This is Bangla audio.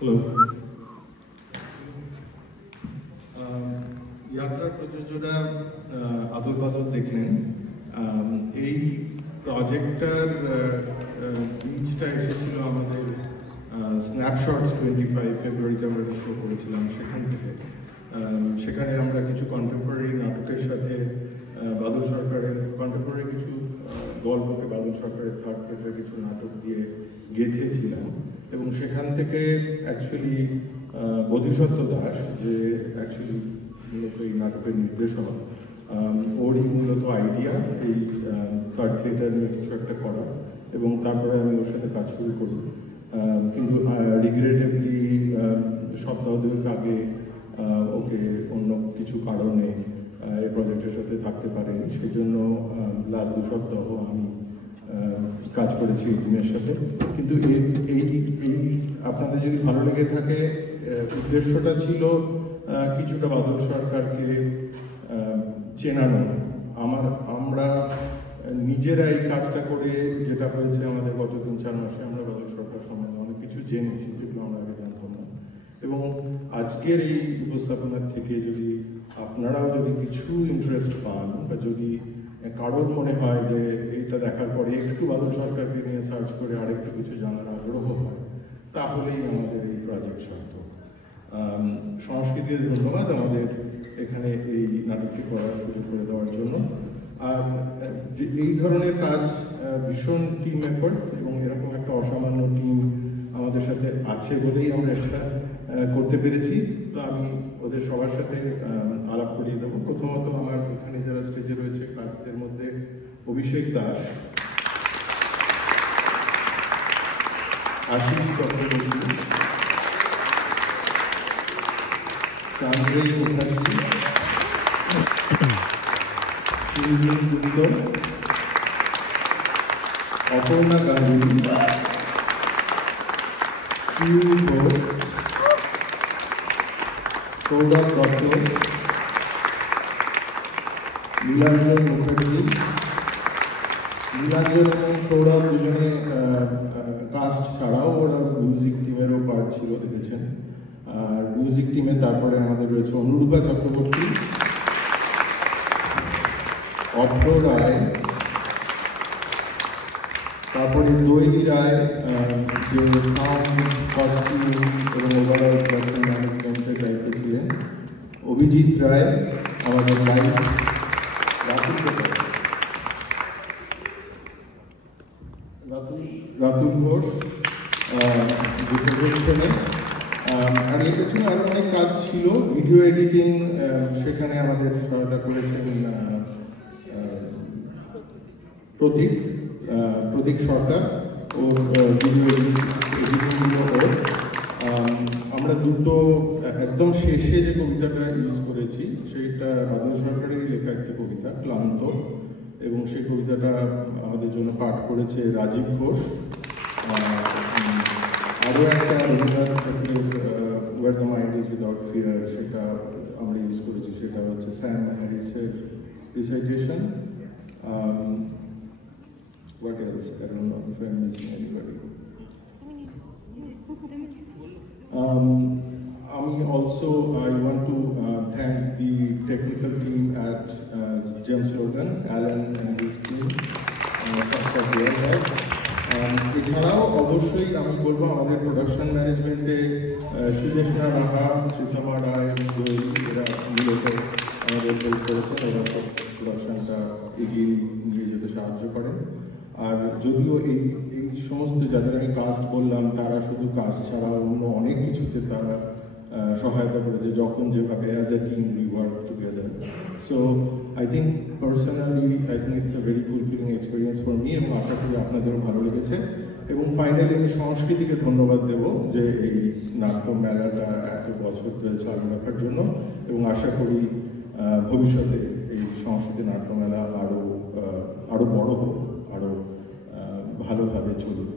হ্যালো, যাত্রার প্রযোজকরা আদল বাদল দেখলেন। এই প্রজেক্টটার পিচটা এসেছিল আমাদের স্ন্যাপশটস 25 ফেব্রুয়ারিতে আমরা শো করেছিলাম সেখান থেকে। সেখানে আমরা কিছু কন্টেম্পোরারি নাটকের সাথে বাদল সরকারের কন্টেম্পোরারি কিছু গল্পকে বাদল সরকারের থার্ড থিয়েটারের কিছু নাটক দিয়ে গেঁথেছিলাম এবং সেখান থেকে অ্যাকচুয়ালি বোধিসত্ত্ব দাস, যে অ্যাকচুয়ালি মূলত এই নাটকের নির্দেশক, ওরই মূলত আইডিয়া এই থার্ড থিয়েটার নিয়ে কিছু একটা করা, এবং তারপরে আমি ওর সাথে কাজ শুরু করি। কিন্তু রিগ্রেটেবলি সপ্তাহ দুয়েক আগে ওকে অন্য কিছু কারণে এই প্রজেক্টের সাথে থাকতে পারেনি, সেই জন্য লাস্ট 2 সপ্তাহ আমি কাজ করেছি এই টিমের সাথে। কিন্তু এই আপনাদের যদি ভালো লেগে থাকে, উদ্দেশ্যটা ছিল কিছুটা বাদল সরকারকে চেনানো। আমরা নিজেরা এই কাজটা করে যেটা হয়েছে আমাদের গত 3-4 মাসে, আমরা বাদল সরকার সম্বন্ধে অনেক কিছু জেনেছি যেগুলো আমরা আগে জানতাম না। এবং আজকের এই উপস্থাপনার থেকে যদি আপনারাও যদি কিছু ইন্টারেস্ট পান, বা যদি কারোর মনে হয় যে এইটা দেখার পরে একটু বাদল সরকারকে নিয়ে সার্চ করে আরেকটু কিছু জানার আগ্রহ হয়, তাহলেই আমাদের এই প্রজেক্ট সার্থক। সংস্কৃতির ধন্যবাদ আমাদের এখানে এই নাটকটি করার সুযোগ করে দেওয়ার জন্য। আর যে এই ধরনের কাজ ভীষণ টিম এফোর্ট, এবং এরকম একটা অসামান্য টিম আমাদের সাথে আছে বলেই আমরা এটা করতে পেরেছি। তো আমি ওদের সবার সাথে আলাপ করিয়ে দেবো। প্রথমত আমার এখানে যারা স্টেজে রয়েছে কাস্টের মধ্যে অভিষেক দাস, আশিস চক্রবর্তী, চান্দ্রেই মুখার্জি, সুরজন গুপ্ত, অপর্ণা গাঙ্গুলি, পিয়ুষ ঘোষ, সৌরভ দত্ত, নীলাঞ্জন মুখার্জি। নীলাঞ্জন এবং সৌরভ দুজনে কাস্ট ছাড়াও ওরা মিউজিক টিমেরও পার্ট ছিল, দেখেছেন। আর মিউজিক টিমে তারপরে আমাদের রয়েছে অনুরূপা চক্রবর্তী, অভ্র রায়, তারপরে দৈনী রায়, যে সাউন্ড, কস্টিউম এবং ওভারঅল প্রোডাকশন ম্যানেজমেন্টের দায়িত্বে ছিলেন, অভিজিৎ রায়, আমাদের লাইভ রাতুল ঘোষ, আর এর পেছনে আরো অনেক কাজ ছিল। ভিডিও এডিটিং, সেখানে আমাদের সহায়তা করেছেন প্রতীক সরকার, ও ভিডিও এডিটিংগুলো ওর। আমরা দুটো একদম শেষে যে কবিতাটা ইউজ করেছি সেটা বাদল সরকারেরই লেখা একটি কবিতা, ক্লান্ত, এবং সেই কবিতাটা আমাদের জন্য পাঠ করেছে রাজীব ঘোষ। আরও একটা রবীন্দ্রনাথ ঠাকুরের where the mind is without fear, সেটা আমরা ইউজ করেছি, সেটা হচ্ছে স্যাম হ্যারিসের recitation. What else? I don't know if I'm missing anybody. I want to thank the technical team at James Logan, Alan and his team, এছাড়াও অবশ্যই আমি বলবো আমাদের প্রোডাকশন ম্যানেজমেন্টে সুদেশনা রাহা, সুষমা রায়, এরা মূলত আমাদের হেল্প করেছেন, ওরা প্রোডাকশনটা এগিয়ে নিয়ে যেতে সাহায্য করেন। আর যদিও এই সমস্ত যাদের আমি কাস্ট বললাম, তারা শুধু কাস্ট ছাড়া অন্য অনেক কিছুতে তারা সহায়তা করেছে, যখন যেভাবে as a team we work together. So I think personally it's a very fulfilling experience for me, এবং আশা করি আপনাদেরও ভালো লেগেছে। এবং ফাইনালি আমি সংস্কৃতিকে ধন্যবাদ দেব যে এই নাট্য মেলাটা এত বছর ধরে চালু রাখার জন্য, এবং আশা করি ভবিষ্যতে এই সংস্কৃতি নাট্য মেলা আরও বড় হোক, আরও ভালোভাবে চলুক।